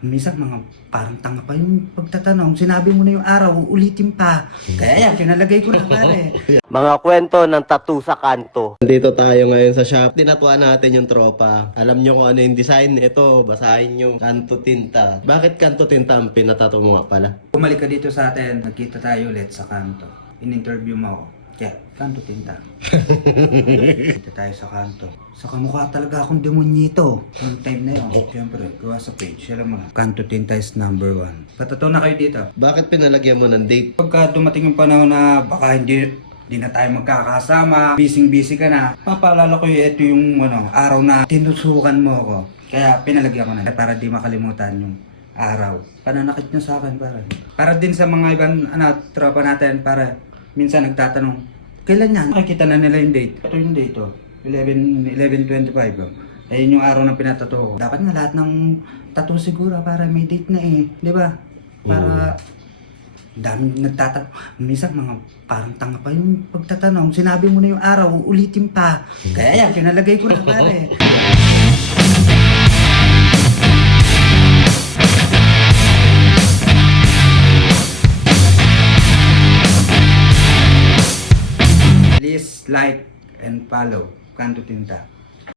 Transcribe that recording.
Minsan mga parang tanga pa yung pagtatanong. Sinabi mo na yung araw, ulitin pa. Kaya yan, pinalagay ko na pare. Mga kwento ng tattoo sa kanto. Dito tayo ngayon sa shop. Tinatuan natin yung tropa. Alam nyo kung ano yung design. Ito, basahin yung kanto tinta. Bakit kanto tinta ang pinatato mo nga pala? Bumalik ka dito sa atin, nagkita tayo ulit sa kanto. In-interview mo ako. Kaya, kanto tinta. Dito tayo sa kanto. Sa kamukha talaga akong demonyito. Yung time na yun. Siyempre, gawa sa page. Alam mo na. Kanto tinta is number 1. Patato na kayo dito. Bakit pinalagyan mo ng date? Pagka dumating yung panahon na baka hindi na tayo magkakasama, busy ka na, papaalala ko yung ito yung araw na tinusukan mo ako. Kaya pinalagyan ko na para di makalimutan yung araw. Pananakit nyo sa akin para din sa mga ibang tropa natin para minsan nagtatanong, kailan yan? Makikita na nila yung date. Ito yung date 11/25. Ayun yung araw na pinatato ko. Dapat nga lahat ng tattoo siguro para may date na di ba? Para daming nagtatanong. Minsan mga parang tanga pa yung pagtatanong. Sinabi mo na yung araw, ulitin pa. Kaya yan, pinalagay ko na pare. Please like and follow Kanto Tinta.